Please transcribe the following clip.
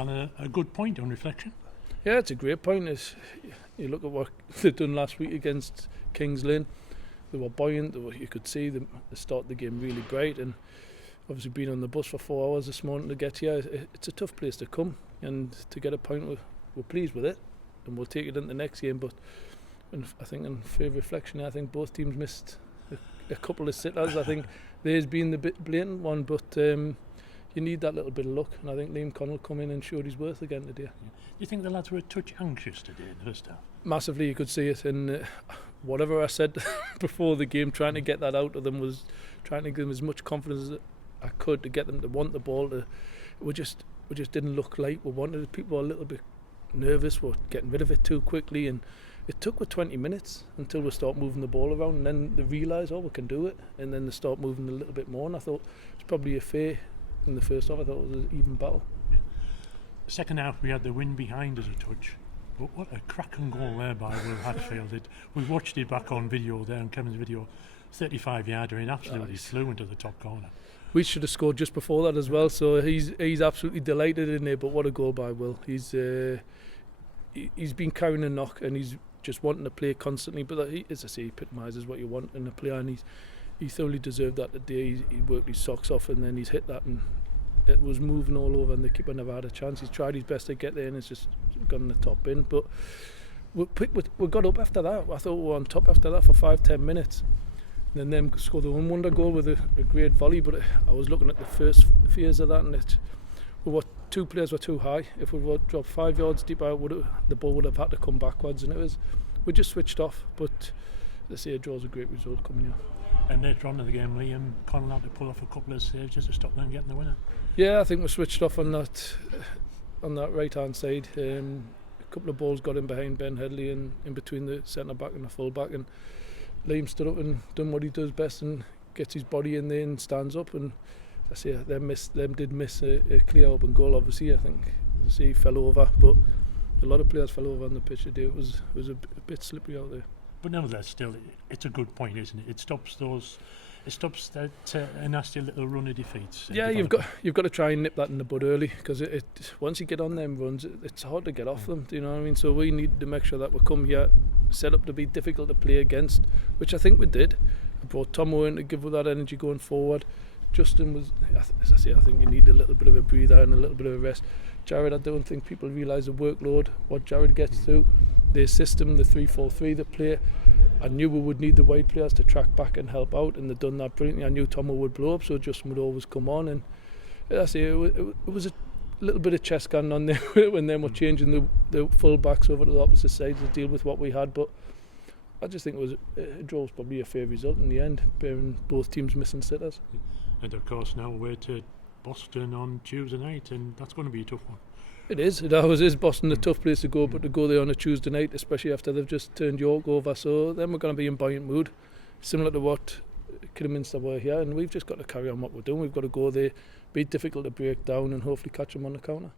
And a good point on reflection. Yeah, it's a great point. You look at what they done last week against Kings Lynn. They were buoyant. You could see them start the game really bright, and obviously being on the bus for 4 hours this morning to get here, it's a tough place to come, and to get a point, we're pleased with it, and we'll take it into the next game. But I think on further reflection, I think both teams missed a couple of sitters. I think there's been the bit blatant one, but you need that little bit of luck, and I think Liam Connell come in and showed his worth again today. Do you think the lads were a touch anxious today in the first half? Massively, you could see it, and whatever I said before the game, trying to get that out of them, was trying to give them as much confidence as I could to get them to want the ball. We just didn't look like we wanted it. People were a little bit nervous, we're getting rid of it too quickly, and it took 20 minutes until we start moving the ball around, and then they realise, we can do it, and then they start moving a little bit more, and I thought it's probably a fair. In the first half, I thought it was an even battle. Yeah. The second half, we had the wind behind us a touch. But what a cracking goal there by Will Hatfield. We watched it back on video there, on Kevin's video. 35-yarder and absolutely flew into the top corner. We should have scored just before that as well, so he's absolutely delighted in there. But what a goal by Will. He's been carrying a knock, and he's just wanting to play constantly. But as I say, he epitomises what you want in a player, and he thoroughly deserved that today. He worked his socks off, and then he's hit that, and it was moving all over, and the keeper never had a chance. He's tried his best to get there, and it's just gone in the top bin. But we got up after that. I thought we were on top after that for 5-10 minutes. And then them scored their own wonder goal with a great volley. But I was looking at the first phase of that, and two players were too high. If we were dropped 5 yards deep out, the ball would have had to come backwards, and we just switched off. But let's say a draw is a great result coming here. And later on in the game, Liam Connell had to pull off a couple of saves just to stop them getting the winner. Yeah, I think we switched off on that right hand side. A couple of balls got in behind Ben Headley and in between the centre back and the full back, and Liam stood up and done what he does best and gets his body in there and stands up. And I say them did miss a clear open goal. Obviously, I think he fell over, but a lot of players fell over on the pitch today. It was a bit slippery out there. But nevertheless, still, it's a good point, isn't it? It stops that a nasty little run of defeats. Yeah, you've got to try and nip that in the bud early, because it once you get on them runs, it's hard to get off them. Do you know what I mean? So we need to make sure that we come here set up to be difficult to play against, which I think we did. I brought Tomo in to give that energy going forward. Justin was, as I say, I think you need a little bit of a breather and a little bit of a rest. Jared, I don't think people realise the workload, what Jared gets through. Their system, the 3-4-3 they play, I knew we would need the wide players to track back and help out, and they've done that brilliantly. I knew Tomo would blow up, so Justin would always come on, and I say it was a little bit of chess going on there when they were changing the full backs over to the opposite side to deal with what we had. But I just think it draw was probably a fair result in the end, bearing both teams missing sitters. And of course now we're to Boston on Tuesday night, and that's going to be a tough one. It is. It always is. Boston, a tough place to go, but to go there on a Tuesday night, especially after they've just turned York over, so then we're going to be in buoyant mood, similar to what Kidderminster were here, and we've just got to carry on what we're doing. We've got to go there, be difficult to break down, and hopefully catch them on the counter.